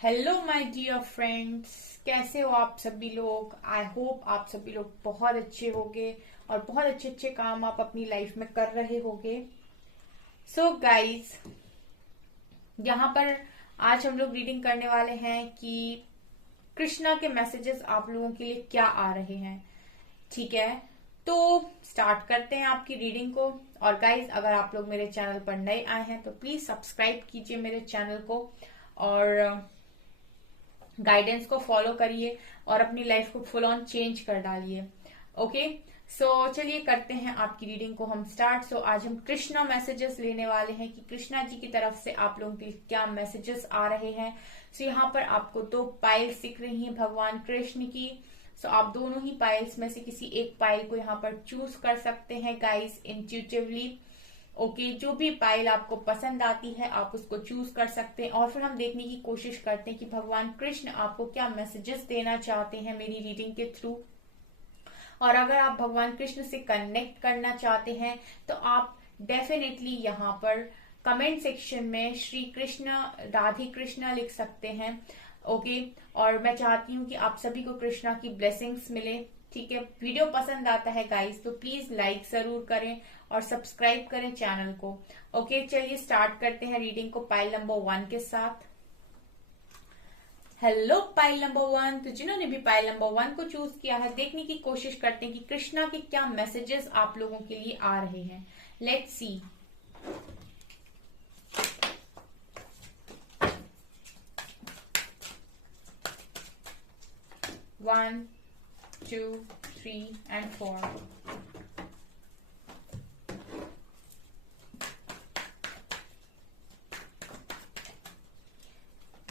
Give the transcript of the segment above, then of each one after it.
Hello my dear friends, कैसे हो आप सभी लोग। आई होप आप सभी लोग बहुत अच्छे होगे और बहुत अच्छे अच्छे काम आप अपनी लाइफ में कर रहे होगे। सो गाइज, यहाँ पर आज हम लोग रीडिंग करने वाले हैं कि कृष्णा के मैसेजेस आप लोगों के लिए क्या आ रहे हैं। ठीक है, तो स्टार्ट करते हैं आपकी रीडिंग को। और गाइज, अगर आप लोग मेरे चैनल पर नए आए हैं तो प्लीज सब्सक्राइब कीजिए मेरे चैनल को और गाइडेंस को फॉलो करिए और अपनी लाइफ को फुल ऑन चेंज कर डालिए। ओके, सो चलिए करते हैं आपकी रीडिंग को हम स्टार्ट। सो आज हम कृष्णा मैसेजेस लेने वाले हैं कि कृष्णा जी की तरफ से आप लोगों के लिए क्या मैसेजेस आ रहे हैं। सो यहाँ पर आपको दो पाइल्स दिख रही हैं भगवान कृष्ण की। सो आप दोनों ही पाइल्स में से किसी एक पाइल को यहाँ पर चूज कर सकते हैं गाइस इंट्यूटिवली। ओके, जो भी पाइल आपको पसंद आती है आप उसको चूज कर सकते हैं और फिर हम देखने की कोशिश करते हैं कि भगवान कृष्ण आपको क्या मैसेजेस देना चाहते हैं मेरी रीडिंग के थ्रू। और अगर आप भगवान कृष्ण से कनेक्ट करना चाहते हैं तो आप डेफिनेटली यहाँ पर कमेंट सेक्शन में श्री कृष्ण राधे कृष्णा लिख सकते हैं। ओके, और मैं चाहती हूँ कि आप सभी को कृष्णा की ब्लेसिंग्स मिले। ठीक है, वीडियो पसंद आता है गाइस तो प्लीज लाइक जरूर करें और सब्सक्राइब करें चैनल को। ओके, चलिए स्टार्ट करते हैं रीडिंग को पाइल नंबर 1 के साथ। हेलो पाइल नंबर 1, तो जिन्होंने भी पाइल नंबर 1 को चूज किया है देखने की कोशिश करते हैं कि कृष्णा के क्या मैसेजेस आप लोगों के लिए आ रहे हैं। Let's see. One, two, three and four.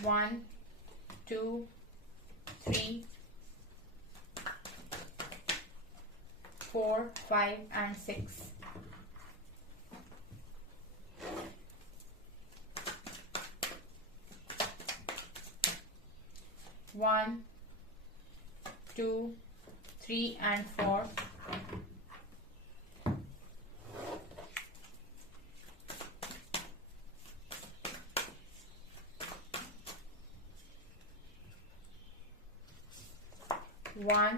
One, two, three, four, five and six. One, two, three and four. One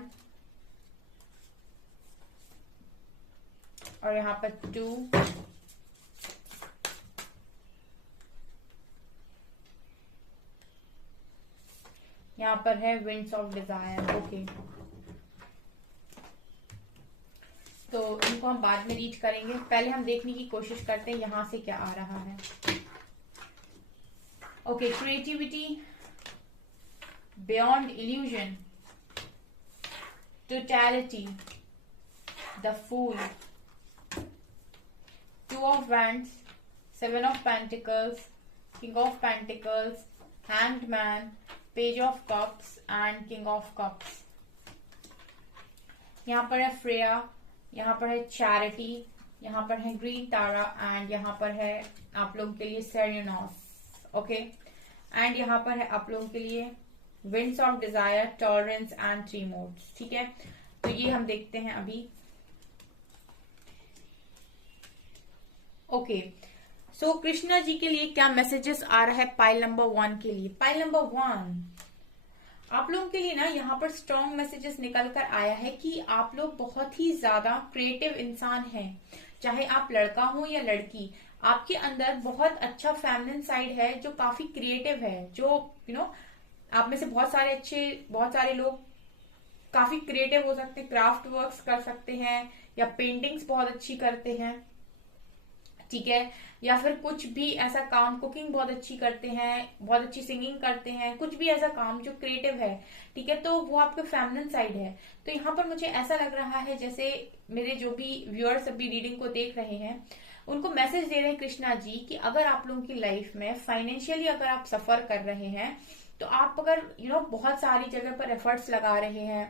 और यहाँ पर टू, यहाँ पर है विंड्स ऑफ डिजायर। ओके, तो इनको हम बाद में रीड करेंगे, पहले हम देखने की कोशिश करते हैं यहाँ से क्या आ रहा है। Okay, creativity, beyond illusion, totality, the fool, two of wands, seven of pentacles, king of pentacles, hanged man, page of cups and king of cups। यहाँ पर है फ्रेया, यहाँ पर है चैरिटी, यहाँ पर है ग्रीन तारा एंड यहाँ पर है आप लोगों के लिए सेरेनोस। ओके, एंड यहाँ पर है आप लोगों के लिए winds of desire, tolerance and three modes. ठीक है, तो ये हम देखते हैं अभी। ओके, सो कृष्णा जी के लिए क्या मैसेजेस आ रहा है पाइल नंबर 1 के लिए। पाइल नंबर 1 आप लोगों के लिए ना यहाँ पर स्ट्रॉन्ग मैसेजेस निकल कर आया है कि आप लोग बहुत ही ज्यादा क्रिएटिव इंसान हैं। चाहे आप लड़का हो या लड़की, आपके अंदर बहुत अच्छा फेमिनिन साइड है जो काफी क्रिएटिव है। जो आप में से बहुत सारे लोग काफी क्रिएटिव हो सकते हैं, क्राफ्ट वर्क्स कर सकते हैं या पेंटिंग्स बहुत अच्छी करते हैं। ठीक है, या फिर कुछ भी ऐसा काम, कुकिंग बहुत अच्छी करते हैं, बहुत अच्छी सिंगिंग करते हैं, कुछ भी ऐसा काम जो क्रिएटिव है। ठीक है, तो वो आपका फेमिनिन साइड है। तो यहाँ पर मुझे ऐसा लग रहा है जैसे मेरे जो भी व्यूअर्स अभी रीडिंग को देख रहे हैं उनको मैसेज दे रहे हैं कृष्णा जी कि अगर आप लोगों की लाइफ में फाइनेंशियली अगर आप सफर कर रहे हैं तो आप अगर बहुत सारी जगह पर एफर्ट्स लगा रहे हैं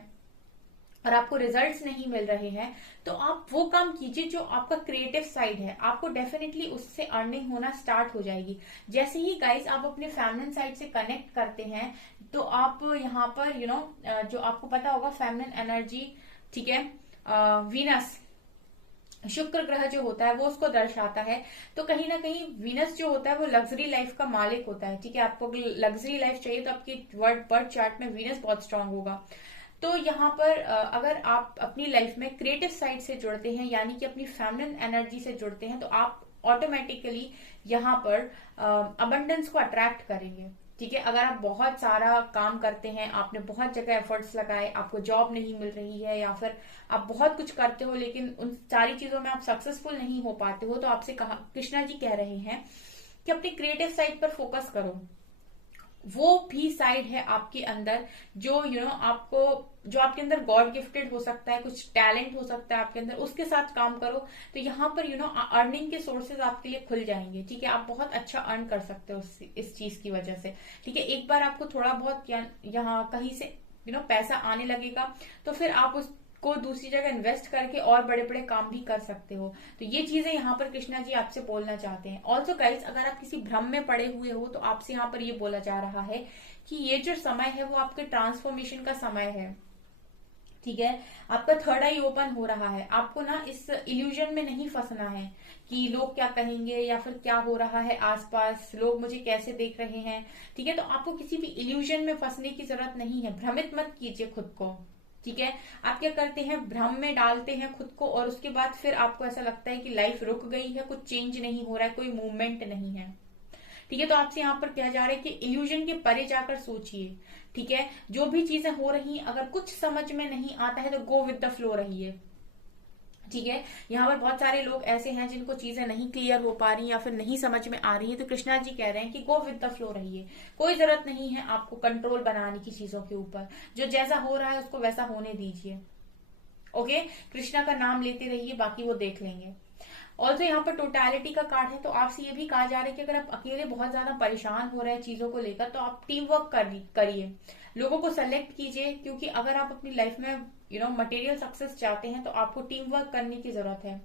और आपको रिजल्ट्स नहीं मिल रहे हैं तो आप वो काम कीजिए जो आपका क्रिएटिव साइड है, आपको डेफिनेटली उससे अर्निंग होना स्टार्ट हो जाएगी। जैसे ही गाइस आप अपने फेमिनिन साइड से कनेक्ट करते हैं तो आप यहाँ पर जो आपको पता होगा फेमिनिन एनर्जी, ठीक है, वीनस शुक्र ग्रह जो होता है वो उसको दर्शाता है। तो कहीं ना कहीं वीनस जो होता है वो लग्जरी लाइफ का मालिक होता है, ठीक है। आपको लग्जरी लाइफ चाहिए तो आपकी बर्थ चार्ट में वीनस बहुत स्ट्रांग होगा। तो यहाँ पर अगर आप अपनी लाइफ में क्रिएटिव साइड से जुड़ते हैं, यानी कि अपनी फेमिनिन एनर्जी से जुड़ते हैं, तो आप ऑटोमेटिकली यहाँ पर अबंडेंस को अट्रैक्ट करेंगे, ठीक है। अगर आप बहुत सारा काम करते हैं, आपने बहुत जगह एफर्ट्स लगाए, आपको जॉब नहीं मिल रही है, या फिर आप बहुत कुछ करते हो लेकिन उन सारी चीजों में आप सक्सेसफुल नहीं हो पाते हो, तो आपसे कहा कृष्णा जी कह रहे हैं कि अपनी क्रिएटिव साइड पर फोकस करो। वो भी साइड है आपके अंदर जो आपको, जो आपके अंदर गॉड गिफ्टेड हो सकता है, कुछ टैलेंट हो सकता है आपके अंदर, उसके साथ काम करो। तो यहाँ पर अर्निंग के सोर्सेज आपके लिए खुल जाएंगे, ठीक है। आप बहुत अच्छा अर्न कर सकते हो इस चीज की वजह से, ठीक है। एक बार आपको थोड़ा बहुत यहाँ कहीं से पैसा आने लगेगा, तो फिर आप उसको दूसरी जगह इन्वेस्ट करके और बड़े बड़े काम भी कर सकते हो। तो ये चीजें यहाँ पर कृष्णा जी आपसे बोलना चाहते हैं। ऑल्सो गाइज, अगर आप किसी भ्रम में पड़े हुए हो तो आपसे यहाँ पर ये बोला जा रहा है कि ये जो समय है वो आपके ट्रांसफॉर्मेशन का समय है, ठीक है। आपका थर्ड आई ओपन हो रहा है। आपको ना इस इल्यूजन में नहीं फंसना है कि लोग क्या कहेंगे या फिर क्या हो रहा है आसपास, लोग मुझे कैसे देख रहे हैं, ठीक है। तो आपको किसी भी इल्यूजन में फंसने की जरूरत नहीं है, भ्रमित मत कीजिए खुद को, ठीक है। आप क्या करते हैं, भ्रम में डालते हैं खुद को, और उसके बाद फिर आपको ऐसा लगता है कि लाइफ रुक गई है, कुछ चेंज नहीं हो रहा है, कोई मूवमेंट नहीं है, ठीक है। तो आपसे यहाँ पर कहा जा रहा है कि इल्यूजन के परे जाकर सोचिए, ठीक है। जो भी चीजें हो रही, अगर कुछ समझ में नहीं आता है तो गो विद द फ्लो रहिए, ठीक है। यहाँ पर बहुत सारे लोग ऐसे हैं जिनको चीजें नहीं क्लियर हो पा रही या फिर नहीं समझ में आ रही है, तो कृष्णा जी कह रहे हैं कि गो विद द फ्लो रहिए। कोई जरूरत नहीं है आपको कंट्रोल बनाने की चीजों के ऊपर, जो जैसा हो रहा है उसको वैसा होने दीजिए, ओके। कृष्णा का नाम लेते रहिए, बाकी वो देख लेंगे। ऑल्सो यहाँ पर टोटलिटी का कार्ड है, तो आपसे ये भी कहा जा रहा है कि अगर आप अकेले बहुत ज्यादा परेशान हो रहे हैं चीजों को लेकर, तो आप टीम वर्क करिए, लोगों को सेलेक्ट कीजिए, क्योंकि अगर आप अपनी लाइफ में मटेरियल सक्सेस चाहते हैं तो आपको टीम वर्क करने की जरूरत है।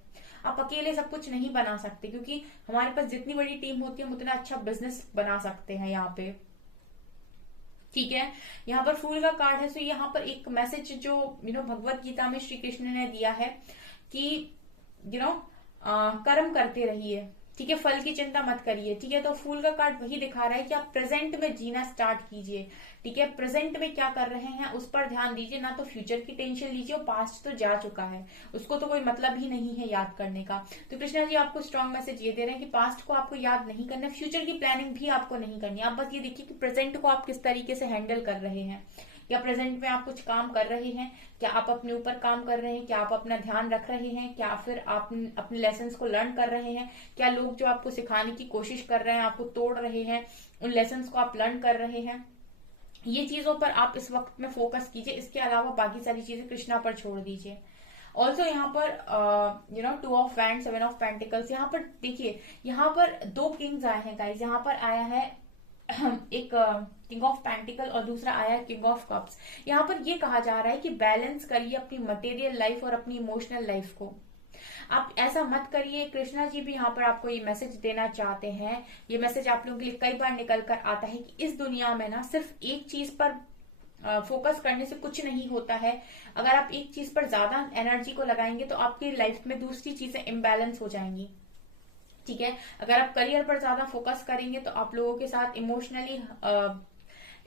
आप अकेले सब कुछ नहीं बना सकते, क्योंकि हमारे पास जितनी बड़ी टीम होती है हम उतना अच्छा बिजनेस बना सकते हैं यहाँ पे, ठीक है। यहाँ पर फूल का कार्ड है, तो यहाँ पर एक मैसेज जो भगवत गीता में श्री कृष्ण ने दिया है कि कर्म करते रहिए, ठीक है, फल की चिंता मत करिए, ठीक है। तो फूल का कार्ड वही दिखा रहा है कि आप प्रेजेंट में जीना स्टार्ट कीजिए, ठीक है। प्रेजेंट में क्या कर रहे हैं उस पर ध्यान दीजिए, ना तो फ्यूचर की टेंशन लीजिए, पास्ट तो जा चुका है, उसको तो कोई मतलब ही नहीं है याद करने का। तो कृष्णा जी आपको स्ट्रॉन्ग मैसेज ये दे रहे हैं कि पास्ट को आपको याद नहीं करना, फ्यूचर की प्लानिंग भी आपको नहीं करनी, आप बस ये देखिए कि प्रेजेंट को आप किस तरीके से हैंडल कर रहे हैं, या प्रेजेंट में आप कुछ काम कर रहे हैं, क्या आप अपने ऊपर काम कर रहे हैं, क्या आप अपना ध्यान रख रहे हैं, क्या फिर आप अपने लेसन को लर्न कर रहे हैं, क्या लोग जो आपको सिखाने की कोशिश कर रहे हैं आपको तोड़ रहे हैं, उन लेसन को आप लर्न कर रहे हैं। ये चीजों पर आप इस वक्त में फोकस कीजिए, इसके अलावा बाकी सारी चीजें कृष्णा पर छोड़ दीजिए। ऑल्सो यहाँ पर 2 ऑफ वैंड, 7 ऑफ पेंटिकल्स, यहाँ पर देखिए, यहाँ पर 2 किंग्स आए हैं गाइज। यहाँ पर आया है एक किंग ऑफ पेंटिकल और दूसरा आया है किंग ऑफ कप्स। यहाँ पर ये कहा जा रहा है कि बैलेंस करिए अपनी मटेरियल लाइफ और अपनी इमोशनल लाइफ को, आप ऐसा मत करिए। कृष्णा जी भी यहाँ पर आपको ये मैसेज देना चाहते हैं, ये मैसेज आप लोगों के लिए कई बार निकल कर आता है कि इस दुनिया में ना सिर्फ एक चीज पर फोकस करने से कुछ नहीं होता है। अगर आप एक चीज पर ज्यादा एनर्जी को लगाएंगे तो आपकी लाइफ में दूसरी चीजें इम्बैलेंस हो जाएंगी, ठीक है। अगर आप करियर पर ज्यादा फोकस करेंगे तो आप लोगों के साथ इमोशनली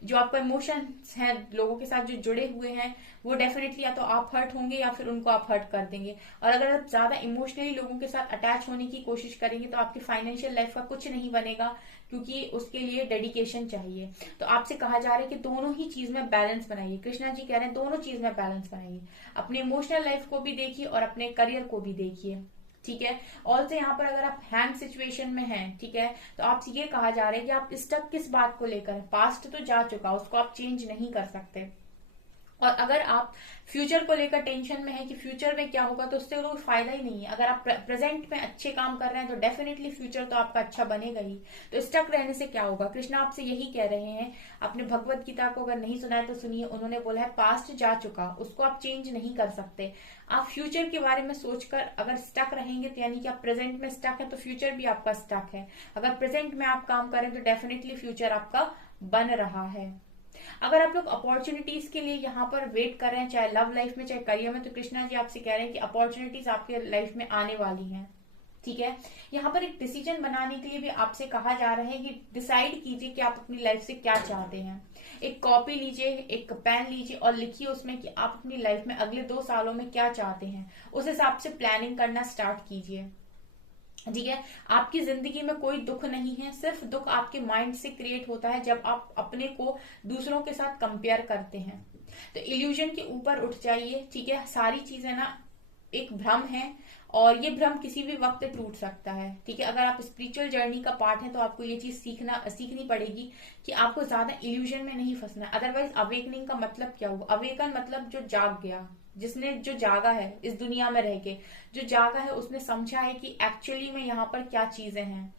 जो आपका इमोशंस हैं लोगों के साथ जो जुड़े हुए हैं वो डेफिनेटली या तो आप हर्ट होंगे या फिर उनको आप हर्ट कर देंगे। और अगर आप ज्यादा इमोशनली लोगों के साथ अटैच होने की कोशिश करेंगे तो आपकी फाइनेंशियल लाइफ का कुछ नहीं बनेगा, क्योंकि उसके लिए डेडिकेशन चाहिए। तो आपसे कहा जा रहा है कि दोनों ही चीज में बैलेंस बनाइए। कृष्णा जी कह रहे हैं दोनों चीज में बैलेंस बनाइए, अपनी इमोशनल लाइफ को भी देखिए और अपने करियर को भी देखिए, ठीक है। ऑल्सो यहाँ पर अगर आप हैंग सिचुएशन में हैं, ठीक है, तो आपसे ये कहा जा रहा है कि आप स्टक किस बात को लेकर, पास्ट तो जा चुका, उसको आप चेंज नहीं कर सकते। और अगर आप फ्यूचर को लेकर टेंशन में है कि फ्यूचर में क्या होगा, तो उससे कोई फायदा ही नहीं है। अगर आप प्रेजेंट में अच्छे काम कर रहे हैं तो डेफिनेटली फ्यूचर तो आपका अच्छा बनेगा ही। तो स्टक रहने से क्या होगा, कृष्णा आपसे यही कह रहे हैं। आपने भगवत गीता को अगर नहीं सुना है तो सुनिए, उन्होंने बोला है पास्ट जा चुका, उसको आप चेंज नहीं कर सकते। आप फ्यूचर के बारे में सोचकर अगर स्टक रहेंगे तो यानी कि आप प्रेजेंट में स्टक है, तो फ्यूचर भी आपका स्टक है। अगर प्रेजेंट में आप काम करें तो डेफिनेटली फ्यूचर आपका बन रहा है। अगर आप लोग अपॉर्चुनिटीज के लिए यहाँ पर वेट कर रहे हैं, चाहे लव लाइफ में चाहे करियर में, तो कृष्णा जी आपसे कह रहे हैं कि अपॉर्चुनिटीज आपके लाइफ में आने वाली हैं। ठीक है, यहाँ पर एक डिसीजन बनाने के लिए भी आपसे कहा जा रहा है कि डिसाइड कीजिए कि आप अपनी लाइफ से क्या चाहते हैं। एक कॉपी लीजिए, एक पेन लीजिए और लिखिए उसमें कि आप अपनी लाइफ में अगले 2 सालों में क्या चाहते हैं। उस हिसाब से प्लानिंग करना स्टार्ट कीजिए। ठीक है, आपकी जिंदगी में कोई दुख नहीं है, सिर्फ दुख आपके माइंड से क्रिएट होता है जब आप अपने को दूसरों के साथ कंपेयर करते हैं। तो इल्यूजन के ऊपर उठ जाइए। ठीक है, सारी चीजें ना एक भ्रम है और ये भ्रम किसी भी वक्त टूट सकता है। ठीक है, अगर आप स्पिरिचुअल जर्नी का पार्ट है तो आपको ये चीज सीखनी पड़ेगी कि आपको ज्यादा इल्यूजन में नहीं फंसना है। अदरवाइज अवेकनिंग का मतलब क्या हुआ? अवेकन मतलब जो जाग गया, जिसने जो जागा है इस दुनिया में रह के, जो जागा है उसने समझा है कि एक्चुअली में यहाँ पर क्या चीजें हैं।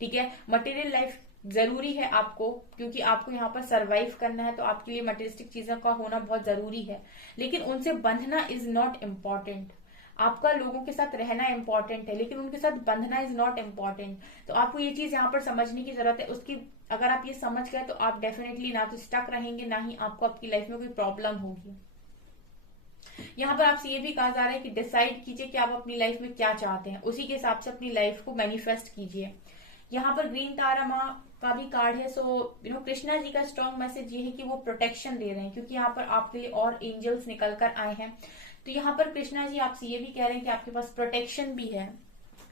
ठीक है, मटेरियल लाइफ जरूरी है आपको, क्योंकि आपको यहाँ पर सरवाइव करना है, तो आपके लिए मटेरियलिस्टिक चीजों का होना बहुत जरूरी है, लेकिन उनसे बंधना इज नॉट इम्पॉर्टेंट। आपका लोगों के साथ रहना इंपॉर्टेंट है, लेकिन उनके साथ बंधना इज नॉट इम्पॉर्टेंट। तो आपको ये चीज यहाँ पर समझने की जरूरत है। उसकी अगर आप ये समझ गए तो आप डेफिनेटली ना तो स्टक रहेंगे, ना ही आपको आपकी लाइफ में कोई प्रॉब्लम होगी। यहाँ पर आपसे ये भी कहा जा रहा है कि डिसाइड कीजिए कि आप अपनी लाइफ में क्या चाहते हैं, उसी के हिसाब से अपनी लाइफ को मैनिफेस्ट कीजिए। यहाँ पर ग्रीन तारा माँ का भी कार्ड है। सो कृष्णा जी का स्ट्रॉन्ग मैसेज ये है कि वो प्रोटेक्शन दे रहे हैं, क्योंकि यहाँ पर आपके लिए और एंजल्स निकल कर आए हैं। तो यहाँ पर कृष्णा जी आपसे ये भी कह रहे हैं कि आपके पास प्रोटेक्शन भी है।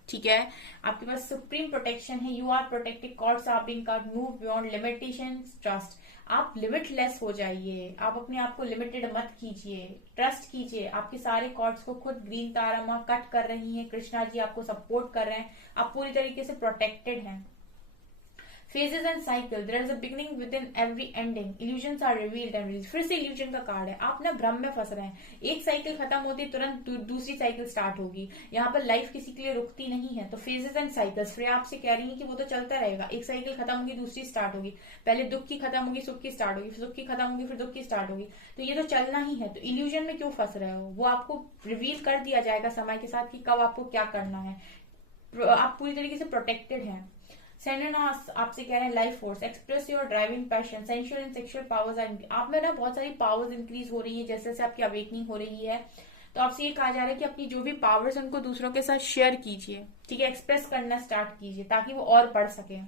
ठीक है, आपके पास सुप्रीम प्रोटेक्शन है। You are protected, cords are being cut, move beyond limitations, trust. आप लिमिटलेस हो जाइए, आप अपने आप को लिमिटेड मत कीजिए, ट्रस्ट कीजिए। आपके सारे कॉर्ड्स को खुद ग्रीन तारा माँ कट कर रही हैं, कृष्णा जी आपको सपोर्ट कर रहे हैं, आप पूरी तरीके से प्रोटेक्टेड हैं। Phases and cycle, there is a beginning within every ending, illusions are revealed and released। फिर से illusion का कार्ड है। आप ना भ्रम में फंस रहे हैं, एक साइकिल खत्म होती है तुरंत दूसरी साइकिल स्टार्ट होगी। यहाँ पर लाइफ किसी के लिए रुकती नहीं है। तो फेजेस एंड साइकिल्स, फिर आपसे कह रही है कि वो तो चलता रहेगा, एक साइकिल खत्म होगी दूसरी स्टार्ट होगी, पहले दुख की खत्म होगी सुख की स्टार्ट होगी, फिर सुख की खत्म होगी फिर दुख की स्टार्ट होगी। तो ये तो चलना ही है। तो इल्यूजन में क्यों फंस रहे हो? वो आपको रिवील कर दिया जाएगा समय के साथ कि कब आपको क्या करना है। आप पूरी तरीके से प्रोटेक्टेड हैं। सेनेनास आपसे कह रहे हैं life force, express your driving passion, sensual and sexual powers. आप में ना बहुत सारी पावर्स इंक्रीज हो रही है जैसे जैसे आपकी अवेकनिंग हो रही है। तो आपसे ये कहा जा रहा है कि अपनी जो भी पावर्स उनको दूसरों के साथ शेयर कीजिए। ठीक है, एक्सप्रेस करना स्टार्ट कीजिए ताकि वो और बढ़ सके।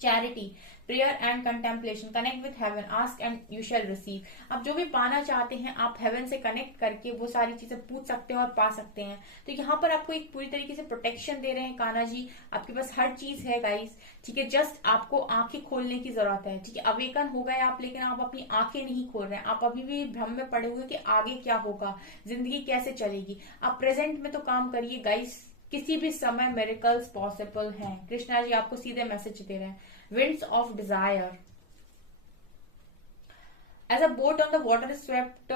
Charity, prayer and contemplation, connect with heaven, ask and you shall receive. आप जो भी पाना चाहते हैं आप हेवन से कनेक्ट करके वो सारी चीजें पूछ सकते हैं और पा सकते हैं। तो यहाँ पर आपको एक पूरी तरीके से प्रोटेक्शन दे रहे हैं कान्हा जी। आपके पास हर चीज है गाइस। ठीक है, जस्ट आपको आंखें खोलने की जरूरत है। ठीक है, अवेकन हो गए आप, लेकिन आप अपनी आंखें नहीं खोल रहे हैं। आप अभी भी भ्रम में पड़े हुए कि आगे क्या होगा, जिंदगी कैसे चलेगी। आप प्रेजेंट में तो काम करिए गाइस, किसी भी समय मिरेकल्स पॉसिबल हैं। कृष्णा जी आपको सीधे मैसेज दे रहे हैं। Winds of desire, as a boat on the water is swept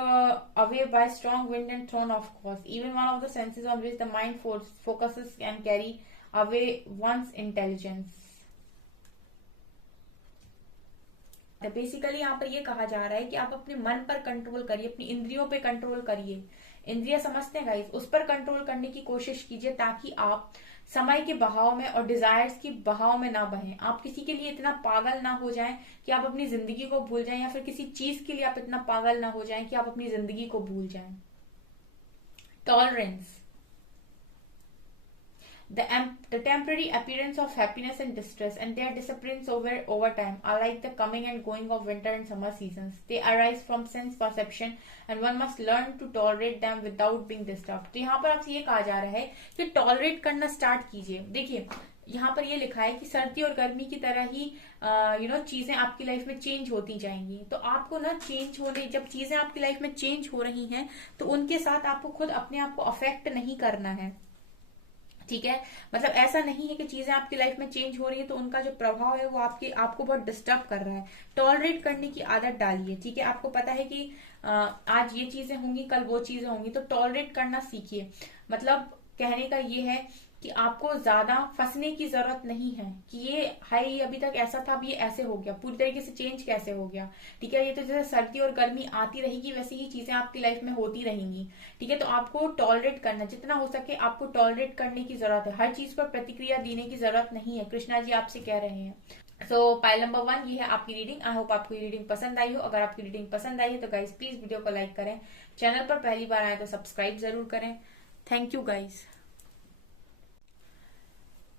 away by strong wind and thrown off course, even one of the senses on which the mind focuses can carry away one's intelligence। Basically यहाँ पर ये कहा जा रहा है कि आप अपने मन पर कंट्रोल करिए, अपनी इंद्रियों पे कंट्रोल करिए। इंद्रिया समझते हैं गाइस, उस पर कंट्रोल करने की कोशिश कीजिए ताकि आप समय के बहाव में और डिजायर्स की बहाव में ना बहें। आप किसी के लिए इतना पागल ना हो जाएं कि आप अपनी जिंदगी को भूल जाएं, या फिर किसी चीज के लिए आप इतना पागल ना हो जाएं कि आप अपनी जिंदगी को भूल जाएं। Tolerance, the temporary appearance of happiness and distress and their disappearance over time are like the coming and going of winter and summer seasons. They arise from sense perception and one must learn to tolerate them without being disturbed। तो यहाँ पर आपसे ये कहा जा रहा है कि टॉलरेट करना स्टार्ट कीजिए। देखिए यहाँ पर ये लिखा है कि सर्दी और गर्मी की तरह ही चीजें आपकी लाइफ में चेंज होती जाएंगी। तो आपको ना चेंज होने, जब चीजें आपकी लाइफ में चेंज हो रही हैं तो उनके साथ आपको खुद अपने आप को अफेक्ट नहीं करना है। ठीक है, मतलब ऐसा नहीं है कि चीजें आपकी लाइफ में चेंज हो रही है तो उनका जो प्रभाव है वो आपको बहुत डिस्टर्ब कर रहा है। टॉलरेट करने की आदत डालिए। ठीक है, आपको पता है कि आज ये चीजें होंगी कल वो चीजें होंगी, तो टॉलरेट करना सीखिए। मतलब कहने का ये है कि आपको ज्यादा फंसने की जरूरत नहीं है कि ये हाई अभी तक ऐसा था अब ये ऐसे हो गया, पूरी तरीके से चेंज कैसे हो गया। ठीक है, ये तो जैसे सर्दी और गर्मी आती रहेगी वैसे ही चीजें आपकी लाइफ में होती रहेंगी। ठीक है, तो आपको टॉलरेट करना, जितना हो सके आपको टॉलरेट करने की जरूरत है। हर चीज पर प्रतिक्रिया देने की जरूरत नहीं है, कृष्णा जी आपसे कह रहे हैं। सो पाइल नंबर 1 ये है आपकी रीडिंग। आई होप आपको ये रीडिंग पसंद आई हो। अगर आपकी रीडिंग पसंद आई है तो गाइज प्लीज वीडियो को लाइक करें, चैनल पर पहली बार आए तो सब्सक्राइब जरूर करें। Thank you guys.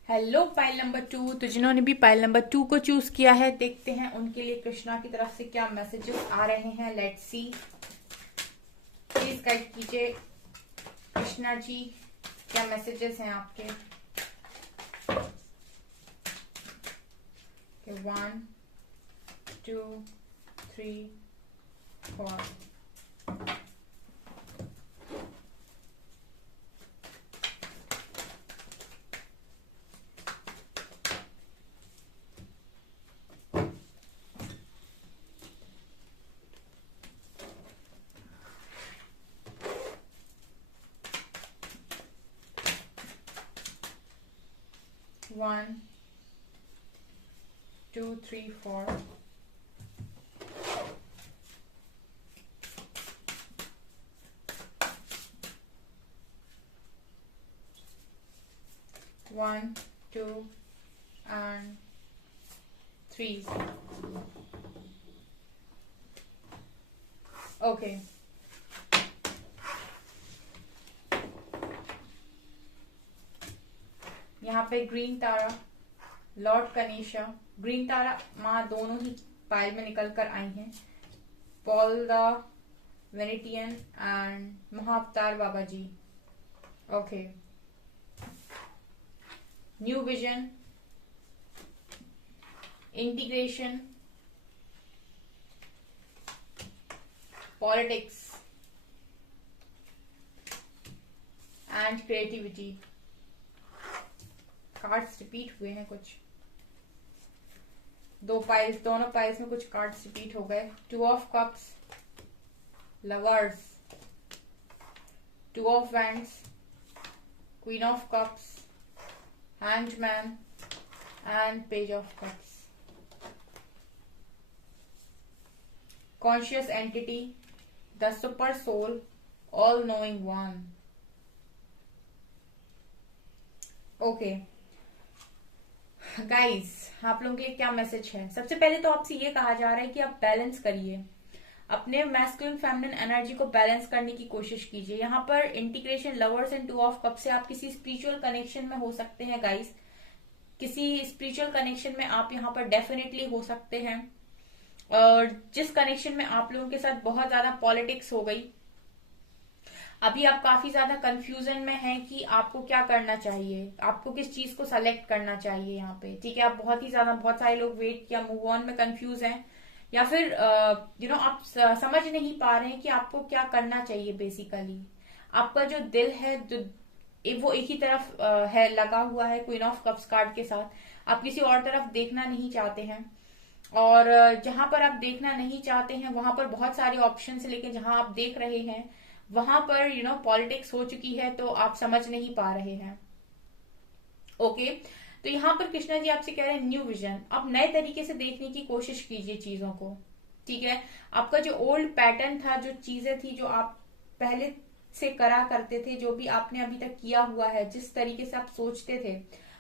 Hello pile number 2, तो जिन्होंने भी पाइल नंबर 2 को चूज किया है, देखते हैं उनके लिए कृष्णा की तरफ से क्या मैसेजेस आ रहे हैं। लेट्स सी, प्लीज गाइड कीजिए कृष्णा जी, क्या मैसेजेस हैं आपके। 1 2 3 4। One, 2 3 4। One, 2 and 3। ओके, यहाँ पे green Tara, lord Ganesha, green Tara माँ दोनों ही पाइल में निकल कर आई हैं। Paul the Venetian and Mahavatar Baba ji. Okay, new vision, integration, politics and creativity. Cards repeat हुए हैं कुछ, दोनों पाइल्स में कुछ कार्ड्स रिपीट हो गए। 2 of cups, lovers, 2 of wands, queen of cups, hanged man and page of cups. Conscious entity, the super soul, all knowing one. Okay guys, आप लोगों के लिए क्या मैसेज है। सबसे पहले तो आपसे ये कहा जा रहा है कि आप बैलेंस करिए, अपने मैस्कुलिन फेमिनिन एनर्जी को बैलेंस करने की कोशिश कीजिए। यहाँ पर integration, lovers and 2 of cup से आप किसी स्पिरिचुअल कनेक्शन में हो सकते हैं गाइस। किसी स्पिरिचुअल कनेक्शन में आप यहाँ पर डेफिनेटली हो सकते हैं, और जिस कनेक्शन में आप लोगों के साथ बहुत ज्यादा पॉलिटिक्स हो गई, अभी आप काफी ज्यादा कंफ्यूजन में हैं कि आपको क्या करना चाहिए, आपको किस चीज को सेलेक्ट करना चाहिए यहाँ पे। ठीक है, आप बहुत सारे लोग वेट या मूव ऑन में कंफ्यूज हैं, या फिर आप समझ नहीं पा रहे हैं कि आपको क्या करना चाहिए। बेसिकली आपका जो दिल है वो एक ही तरफ है, लगा हुआ है क्वीन ऑफ कप्स कार्ड के साथ। आप किसी और तरफ देखना नहीं चाहते हैं, और जहां पर आप देखना नहीं चाहते हैं वहां पर बहुत सारे ऑप्शन है, लेकिन जहां आप देख रहे हैं वहां पर पॉलिटिक्स हो चुकी है, तो आप समझ नहीं पा रहे हैं। ओके, तो यहाँ पर कृष्णा जी आपसे कह रहे हैं न्यू विजन, आप नए तरीके से देखने की कोशिश कीजिए चीजों को। ठीक है, आपका जो ओल्ड पैटर्न था, जो चीजें थी जो आप पहले से करा करते थे, जो भी आपने अभी तक किया हुआ है, जिस तरीके से आप सोचते थे,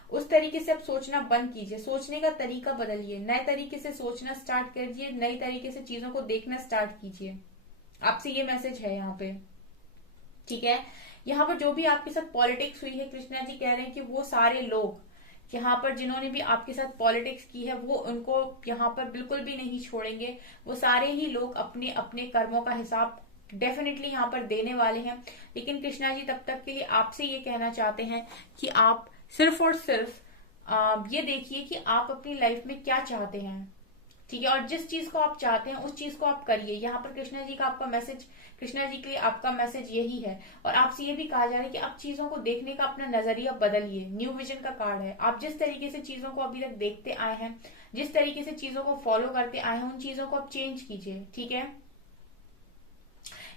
उस तरीके से आप सोचना बंद कीजिए। सोचने का तरीका बदलिए, नए तरीके से सोचना स्टार्ट कीजिए, नई तरीके से चीजों को देखना स्टार्ट कीजिए। आपसे ये मैसेज है यहाँ पे। ठीक है, यहाँ पर जो भी आपके साथ पॉलिटिक्स हुई है, कृष्णा जी कह रहे हैं कि वो सारे लोग यहाँ पर जिन्होंने भी आपके साथ पॉलिटिक्स की है, वो उनको यहाँ पर बिल्कुल भी नहीं छोड़ेंगे। वो सारे ही लोग अपने अपने कर्मों का हिसाब डेफिनेटली यहाँ पर देने वाले हैं। लेकिन कृष्णा जी तब तक के लिए आपसे ये कहना चाहते हैं कि आप सिर्फ और सिर्फ ये देखिए कि आप अपनी लाइफ में क्या चाहते हैं। ठीक है, और जिस चीज को आप चाहते हैं उस चीज को आप करिए। यहाँ पर कृष्णा जी का आपका मैसेज, कृष्णा जी के लिए आपका मैसेज यही है। और आपसे ये भी कहा जा रहा है कि आप चीजों को देखने का अपना नजरिया बदलिए। न्यू विजन का कार्ड है, आप जिस तरीके से चीजों को अभी तक देखते आए हैं, जिस तरीके से चीजों को फॉलो करते आए हैं, उन चीजों को आप चेंज कीजिए। ठीक है,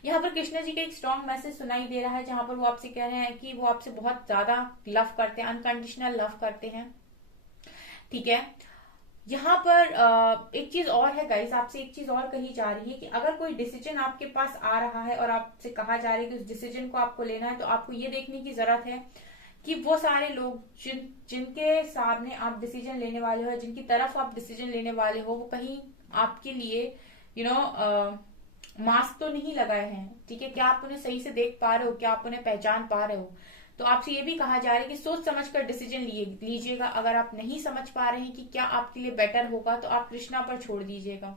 यहाँ पर कृष्णा जी का एक स्ट्रॉन्ग मैसेज सुनाई दे रहा है, जहां पर वो आपसे कह रहे हैं कि वो आपसे बहुत ज्यादा लव करते हैं, अनकंडीशनल लव करते हैं। ठीक है, यहाँ पर एक चीज और है गाइस, आपसे एक चीज और कही जा रही है कि अगर कोई डिसीजन आपके पास आ रहा है और आपसे कहा जा रहा है कि उस डिसीजन को आपको लेना है, तो आपको ये देखने की जरूरत है कि वो सारे लोग जिनके सामने आप डिसीजन लेने वाले हो, जिनकी तरफ आप डिसीजन लेने वाले हो, वो कहीं आपके लिए मास्क तो नहीं लगाए हैं, ठीक है? क्या आप उन्हें सही से देख पा रहे हो? क्या आप उन्हें पहचान पा रहे हो? तो आपसे ये भी कहा जा रहा है कि सोच समझ कर डिसीजन लीजिएगा। अगर आप नहीं समझ पा रहे हैं कि क्या आपके लिए बेटर होगा, तो आप कृष्णा पर छोड़ दीजिएगा,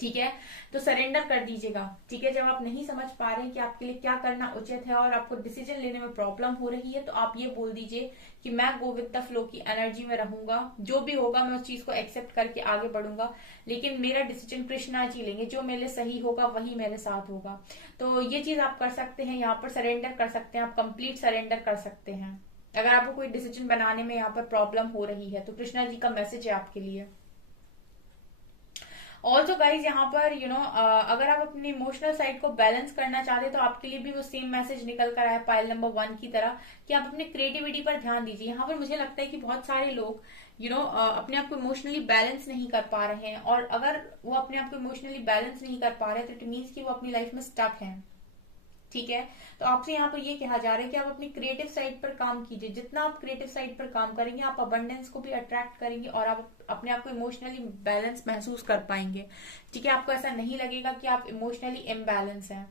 ठीक है? तो सरेंडर कर दीजिएगा, ठीक है? जब आप नहीं समझ पा रहे हैं कि आपके लिए क्या करना उचित है और आपको डिसीजन लेने में प्रॉब्लम हो रही है, तो आप ये बोल दीजिए कि मैं गो विद द फ्लो की एनर्जी में रहूंगा, जो भी होगा मैं उस चीज को एक्सेप्ट करके आगे बढ़ूंगा, लेकिन मेरा डिसीजन कृष्णा जी लेंगे, जो मेरे लिए सही होगा वही मेरे साथ होगा। तो ये चीज आप कर सकते हैं, यहाँ पर सरेंडर कर सकते हैं, आप कंप्लीट सरेंडर कर सकते हैं अगर आपको कोई डिसीजन बनाने में यहाँ पर प्रॉब्लम हो रही है। तो कृष्णा जी का मैसेज है आपके लिए। ऑल्सो गाइज यहाँ पर अगर आप अपनी इमोशनल साइड को बैलेंस करना चाहते हैं, तो आपके लिए भी वो सेम मैसेज निकल कर आया पाइल नंबर 1 की तरह, कि आप अपनी क्रिएटिविटी पर ध्यान दीजिए। यहाँ पर मुझे लगता है कि बहुत सारे लोग अपने आप को इमोशनली बैलेंस नहीं कर पा रहे हैं, और अगर वो अपने आप को इमोशनली बैलेंस नहीं कर पा रहे हैं, तो इट मीन्स कि वो अपनी लाइफ में स्टक है, ठीक है? तो आपसे यहाँ पर ये कहा जा रहा है कि आप अपनी क्रिएटिव साइड पर काम कीजिए। जितना आप क्रिएटिव साइड पर काम करेंगे, आप अबंडेंस को भी अट्रैक्ट करेंगे और आप अपने आप को इमोशनली बैलेंस महसूस कर पाएंगे, ठीक है? आपको ऐसा नहीं लगेगा कि आप इमोशनली इम्बैलेंस हैं,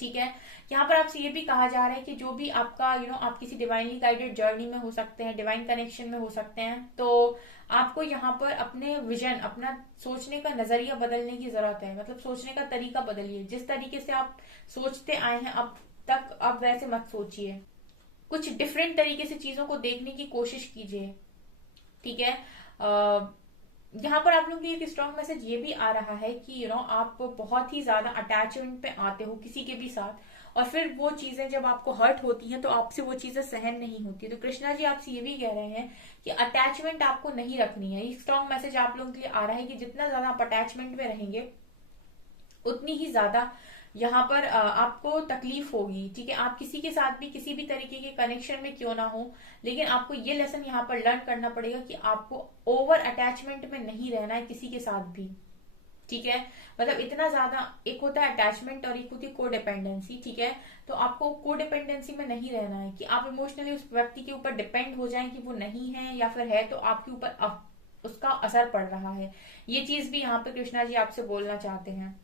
ठीक है? यहाँ पर आपसे ये भी कहा जा रहा है कि जो भी आपका आप किसी डिवाइनली गाइडेड जर्नी में हो सकते हैं, डिवाइन कनेक्शन में हो सकते हैं, तो आपको यहाँ पर अपने विजन, अपना सोचने का नजरिया बदलने की जरूरत है। मतलब सोचने का तरीका बदलिए। जिस तरीके से आप सोचते आए हैं अब तक, अब वैसे मत सोचिए, कुछ डिफरेंट तरीके से चीजों को देखने की कोशिश कीजिए, ठीक है? यहाँ पर आप लोगों के लिए एक स्ट्रॉन्ग मैसेज ये भी आ रहा है कि आप बहुत ही ज्यादा अटैचमेंट पे आते हो किसी के भी साथ, और फिर वो चीजें जब आपको हर्ट होती हैं तो आपसे वो चीजें सहन नहीं होती। तो कृष्णा जी आपसे ये भी कह रहे हैं कि अटैचमेंट आपको नहीं रखनी है। ये स्ट्रॉन्ग मैसेज आप लोगों के लिए आ रहा है कि जितना ज्यादा आप अटैचमेंट में रहेंगे, उतनी ही ज्यादा यहाँ पर आपको तकलीफ होगी, ठीक है? आप किसी के साथ भी किसी भी तरीके के कनेक्शन में क्यों ना हो, लेकिन आपको ये लेसन यहाँ पर लर्न करना पड़ेगा कि आपको ओवर अटैचमेंट में नहीं रहना है किसी के साथ भी, ठीक है? मतलब इतना ज्यादा, एक होता है अटैचमेंट और एक होती है कोडिपेंडेंसी, ठीक है? तो आपको कोडिपेंडेंसी में नहीं रहना है कि आप इमोशनली उस व्यक्ति के ऊपर डिपेंड हो जाएं कि वो नहीं है, या फिर है तो आपके ऊपर उसका असर पड़ रहा है। ये चीज भी यहाँ पे कृष्णा जी आपसे बोलना चाहते हैं।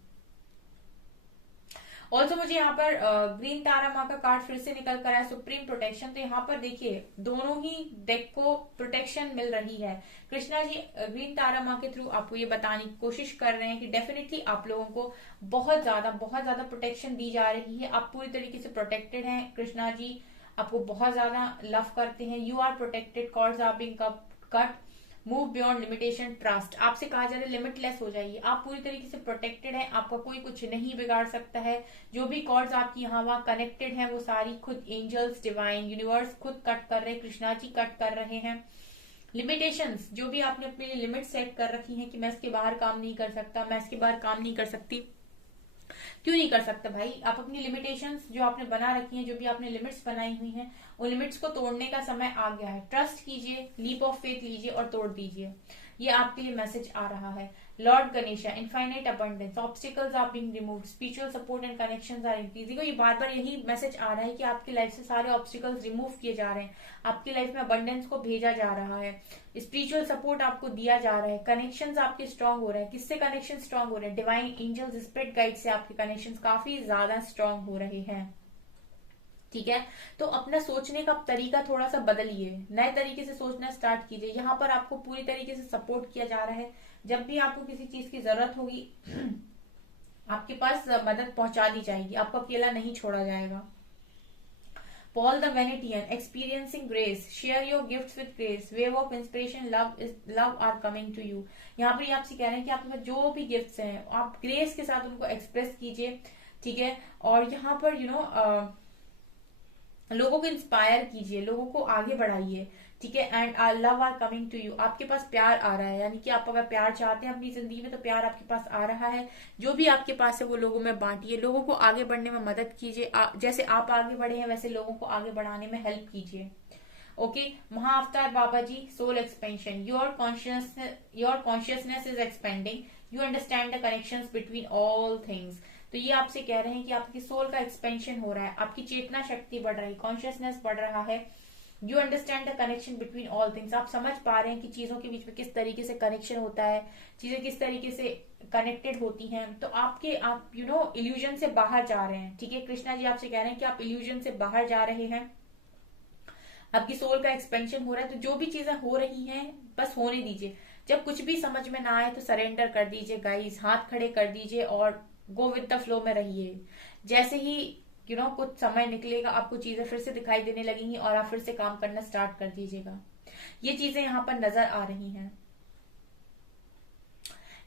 ऑल्सो मुझे यहाँ पर ग्रीन तारा माँ का कार्ड फिर से निकल कर आया, सुप्रीम प्रोटेक्शन। तो यहाँ पर देखिए दोनों ही डेक को प्रोटेक्शन मिल रही है। कृष्णा जी ग्रीन तारा माँ के थ्रू आपको ये बताने की कोशिश कर रहे हैं कि डेफिनेटली आप लोगों को बहुत ज्यादा प्रोटेक्शन दी जा रही है। आप पूरी तरीके से प्रोटेक्टेड हैं। कृष्णा जी आपको बहुत ज्यादा लव करते हैं। You are protected, cords are being cut, move beyond limitation, trust. आपसे कहा जा रहा है लिमिटलेस हो जाइए। आप पूरी तरीके से प्रोटेक्टेड हैं, आपका कोई कुछ नहीं बिगाड़ सकता है। जो भी कॉर्ड्स आपकी यहाँ वहां कनेक्टेड हैं, वो सारी खुद एंजल्स, डिवाइन यूनिवर्स खुद कट कर रहे हैं, कृष्णा जी कट कर रहे हैं। लिमिटेशंस, जो भी आपने अपने लिए लिमिट सेट कर रखी है कि मैं इसके बाहर काम नहीं कर सकता, मैं इसके बाहर काम नहीं कर सकती, क्यों नहीं कर सकते भाई? आप अपनी लिमिटेशंस जो आपने बना रखी हैं, जो भी आपने लिमिट्स बनाई हुई हैं, उन लिमिट्स को तोड़ने का समय आ गया है। ट्रस्ट कीजिए, लीप ऑफ फेथ लीजिए और तोड़ दीजिए। ये आपके लिए मैसेज आ रहा है। Lord Ganesha, infinite abundance, obstacles are being removed, spiritual support and connections are increasing. ये बार बार यही मैसेज आ रहा है कि आपकी लाइफ से सारे ऑब्स्टिकल्स रिमूव किए जा रहे हैं, आपकी लाइफ में अबंडेंस को भेजा जा रहा है, स्पिरिचुअल सपोर्ट आपको दिया जा रहा है, कनेक्शंस आपके स्ट्रांग हो रहे हैं। किससे कनेक्शन स्ट्रांग हो रहे हैं? डिवाइन एंजल्स, स्पिरिट गाइड से आपके कनेक्शंस काफी ज्यादा स्ट्रांग हो रहे हैं, ठीक है? तो अपना सोचने का तरीका थोड़ा सा बदलिए, नए तरीके से सोचना स्टार्ट कीजिए। यहाँ पर आपको पूरी तरीके से सपोर्ट किया जा रहा है। जब भी आपको किसी चीज की जरूरत होगी आपके पास मदद पहुंचा दी जाएगी, आपको अकेला नहीं छोड़ा जाएगा। Paul the Venetian, experiencing grace, share your gifts with grace, wave of inspiration, love are coming to you। यहाँ पर आपसे कह रहे हैं कि आपके पास जो भी गिफ्ट्स हैं आप ग्रेस के साथ उनको एक्सप्रेस कीजिए, ठीक है? और यहाँ पर लोगों को इंस्पायर कीजिए, लोगों को आगे बढ़ाइए, ठीक है? And love are coming to you, आपके पास प्यार आ रहा है, यानी कि आप अगर प्यार चाहते हैं अपनी जिंदगी में तो प्यार आपके पास आ रहा है। जो भी आपके पास है वो लोगों में बांटिए, लोगों को आगे बढ़ने में मदद कीजिए। जैसे आप आगे बढ़े हैं वैसे लोगों को आगे बढ़ाने में हेल्प कीजिए। Okay, Mahavatar Baba ji, soul expansion, your consciousness is expanding, you understand the connections between all things. तो ये आपसे कह रहे हैं कि आपकी सोल का एक्सपेंशन हो रहा है, आपकी चेतना शक्ति बढ़ रही है, कॉन्शियसनेस बढ़ रहा है। You understand the connection between all things, आप समझ पा रहे हैं कि चीजों के बीच में किस तरीके से कनेक्शन होता है, चीजें किस तरीके से कनेक्टेड होती हैं। तो आप इल्यूजन से बाहर जा रहे हैं। ठीक है, कृष्णा जी आपसे कह रहे हैं कि आप इल्यूजन से बाहर जा रहे हैं, आपकी सोल का एक्सपेंशन हो रहा है। तो जो भी चीजें हो रही हैं बस होने दीजिए। जब कुछ भी समझ में ना आए तो सरेंडर कर दीजिए गाइस, हाथ खड़े कर दीजिए और गो विद द फ्लो में रहिए। जैसे ही कुछ समय निकलेगा, आपको चीजें फिर से दिखाई देने लगेंगी और आप फिर से काम करना स्टार्ट कर दीजिएगा। ये चीजें यहाँ पर नजर आ रही हैं।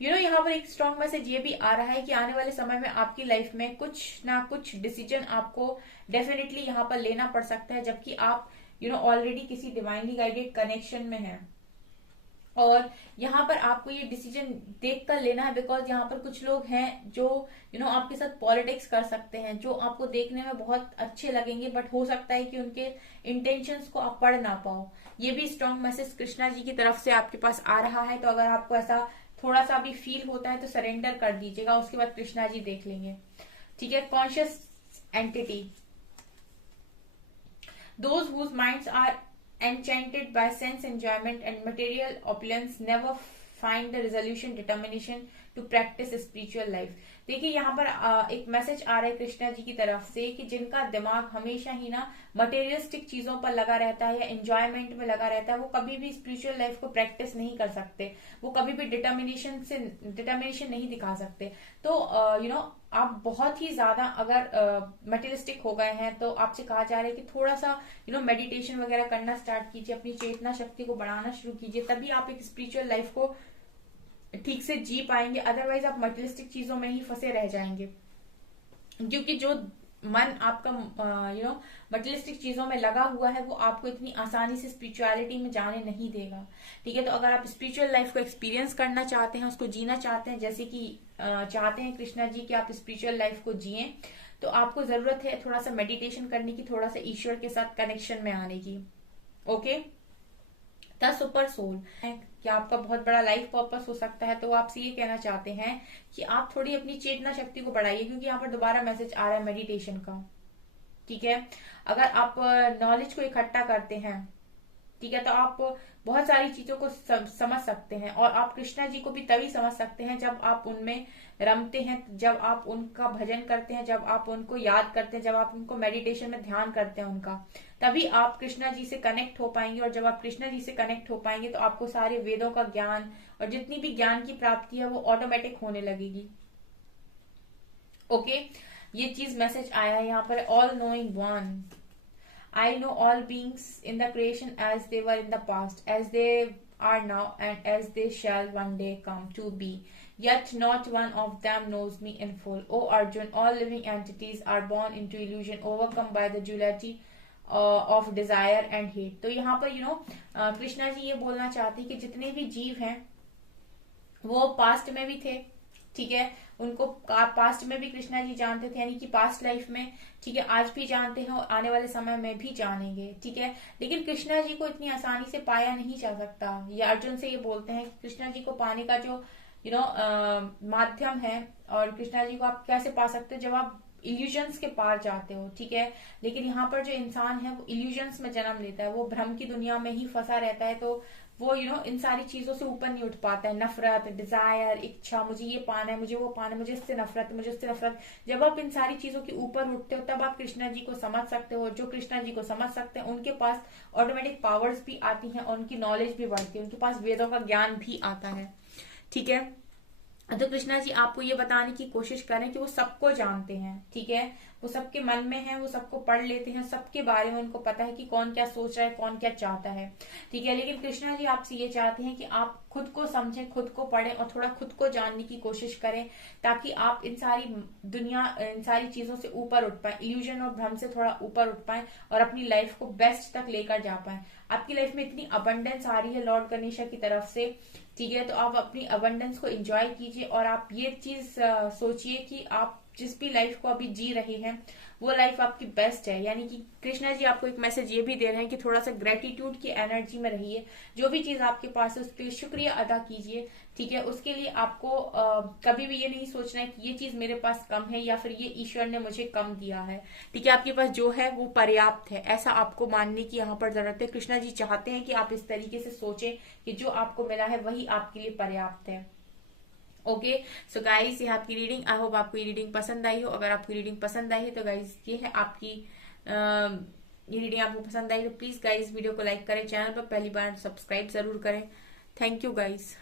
यहाँ पर एक स्ट्रॉन्ग मैसेज ये भी आ रहा है कि आने वाले समय में आपकी लाइफ में कुछ ना कुछ डिसीजन आपको डेफिनेटली यहाँ पर लेना पड़ सकता है, जबकि आप ऑलरेडी किसी डिवाइनली गाइडेड कनेक्शन में है। और यहाँ पर आपको ये डिसीजन देख कर लेना है, बिकॉज यहाँ पर कुछ लोग हैं जो आपके साथ पॉलिटिक्स कर सकते हैं, जो आपको देखने में बहुत अच्छे लगेंगे, बट हो सकता है कि उनके इंटेंशंस को आप पढ़ ना पाओ। ये भी स्ट्रॉन्ग मैसेज कृष्णा जी की तरफ से आपके पास आ रहा है। तो अगर आपको ऐसा थोड़ा सा भी फील होता है तो सरेंडर कर दीजिएगा, उसके बाद कृष्णा जी देख लेंगे। ठीक है, conscious entity, those whose minds are enchanted by sense enjoyment and material opulence never find the resolution determination to practice spiritual life। देखिए यहाँ पर एक मैसेज आ रहा है कृष्णा जी की तरफ से कि जिनका दिमाग हमेशा ही ना मटेरियलिस्टिक चीजों पर लगा रहता है या एंजॉयमेंट में लगा रहता है, वो कभी भी स्पिरिचुअल लाइफ को प्रैक्टिस नहीं कर सकते, वो कभी भी डिटर्मिनेशन नहीं दिखा सकते। तो आप बहुत ही ज्यादा अगर मटेरियलिस्टिक हो गए हैं तो आपसे कहा जा रहा है कि थोड़ा सा मेडिटेशन वगैरह करना स्टार्ट कीजिए, अपनी चेतना शक्ति को बढ़ाना शुरू कीजिए, तभी आप एक स्पिरिचुअल लाइफ को ठीक से जी पाएंगे। अदरवाइज आप मटेरियलिस्टिक चीजों में ही फंसे रह जाएंगे, क्योंकि जो मन आपका मटेरियलिस्टिक चीजों में लगा हुआ है वो आपको इतनी आसानी से स्पिरिचुअलिटी में जाने नहीं देगा। ठीक है, तो अगर आप स्पिरिचुअल लाइफ को एक्सपीरियंस करना चाहते हैं, उसको जीना चाहते हैं, जैसे कि चाहते हैं कृष्णा जी कि आप स्पिरिचुअल लाइफ को जिए, तो आपको जरूरत है थोड़ा सा मेडिटेशन करने की, थोड़ा सा ईश्वर के साथ कनेक्शन में आने की। ओके, द सुपर सोल क्या आपका बहुत बड़ा लाइफ पर्पस हो सकता है। तो वो आपसे ये कहना चाहते हैं कि आप थोड़ी अपनी चेतना शक्ति को बढ़ाइए, क्योंकि यहाँ पर दोबारा मैसेज आ रहा है मेडिटेशन का। ठीक है, अगर आप नॉलेज को इकट्ठा करते हैं, ठीक है, तो आप बहुत सारी चीजों को समझ सकते हैं, और आप कृष्णा जी को भी तभी समझ सकते हैं जब आप उनमें रमते हैं, जब आप उनका भजन करते हैं, जब आप उनको याद करते हैं, जब आप उनको मेडिटेशन में ध्यान करते हैं उनका, तभी आप कृष्णा जी से कनेक्ट हो पाएंगे। और जब आप कृष्णा जी से कनेक्ट हो पाएंगे तो आपको सारे वेदों का ज्ञान और जितनी भी ज्ञान की प्राप्ति है वो ऑटोमेटिक होने लगेगी। ओके, ये चीज मैसेज आया है यहाँ पर, all knowing one, I know all beings in the creation as they were in the past, as they are now, and as they shall one day come to be. Yet not one of them knows me in full. O Arjun, all living entities are born into illusion, overcome by the duality of desire and hate. तो यहाँ पर कृष्णा जी ये बोलना चाहते हैं कि जितने भी जीव हैं वो पास्ट में भी थे। ठीक है, उनको पास्ट में भी कृष्णा जी जानते थे, यानी कि पास्ट लाइफ में, ठीक है, आज भी जानते हैं और आने वाले समय में भी जानेंगे। ठीक है, लेकिन कृष्णा जी को इतनी आसानी से पाया नहीं जा सकता। ये अर्जुन से ये बोलते हैं कि कृष्णा जी को पाने का जो माध्यम है, और कृष्णा जी को आप कैसे पा सकते हो, जब आप इल्यूजन्स के पार जाते हो। ठीक है, लेकिन यहाँ पर जो इंसान है वो इल्यूजन्स में जन्म लेता है, वो भ्रम की दुनिया में ही फंसा रहता है, तो वो इन सारी चीजों से ऊपर नहीं उठ पाता है। नफरत, डिजायर, इच्छा, मुझे ये पाना है, मुझे वो पाना है, मुझे इससे नफरत, मुझे उससे नफरत। जब आप इन सारी चीजों के ऊपर उठते हो तब आप कृष्णा जी को समझ सकते हो। जो कृष्णा जी को समझ सकते हैं उनके पास ऑटोमेटिक पावर्स भी आती हैं और उनकी नॉलेज भी बढ़ती है, उनके पास वेदों का ज्ञान भी आता है। ठीक है, तो कृष्णा जी आपको ये बताने की कोशिश करें कि वो सबको जानते हैं। ठीक है, वो सबके मन में है, वो सबको पढ़ लेते हैं, सबके बारे में उनको पता है कि कौन क्या सोच रहा है, कौन क्या चाहता है। ठीक है, लेकिन कृष्णा जी आपसे ये चाहते हैं कि आप खुद को समझें, खुद को पढ़ें और थोड़ा खुद को जानने की कोशिश करें, ताकि आप इन सारी चीजों से ऊपर उठ पाए, इल्यूजन और भ्रम से थोड़ा ऊपर उठ पाए और अपनी लाइफ को बेस्ट तक लेकर जा पाए। आपकी लाइफ में इतनी अबंडेंस आ रही है लॉर्ड गणेशा की तरफ से। ठीक है, तो आप अपनी अबंडेंस को एंजॉय कीजिए और आप ये चीज सोचिए कि आप जिस भी लाइफ को अभी जी रहे हैं वो लाइफ आपकी बेस्ट है। यानी कि कृष्णा जी आपको एक मैसेज ये भी दे रहे हैं कि थोड़ा सा ग्रेटिट्यूड की एनर्जी में रहिए, जो भी चीज आपके पास है उस पर शुक्रिया अदा कीजिए। ठीक है, उसके लिए आपको कभी भी ये नहीं सोचना है कि ये चीज मेरे पास कम है या फिर ये ईश्वर ने मुझे कम दिया है। ठीक है, आपके पास जो है वो पर्याप्त है, ऐसा आपको मानने की यहाँ पर जरूरत है। कृष्णा जी चाहते हैं कि आप इस तरीके से सोचें कि जो आपको मिला है वही आपके लिए पर्याप्त है। ओके, सो गाइस ये आपकी रीडिंग, आई होप आपको ये रीडिंग पसंद आई हो। अगर आपको रीडिंग पसंद आई है तो गाइस ये है आपकी ये रीडिंग आपको पसंद आई तो प्लीज गाइस वीडियो को लाइक करें, चैनल पर पहली बार सब्सक्राइब जरूर करें। Thank you guys.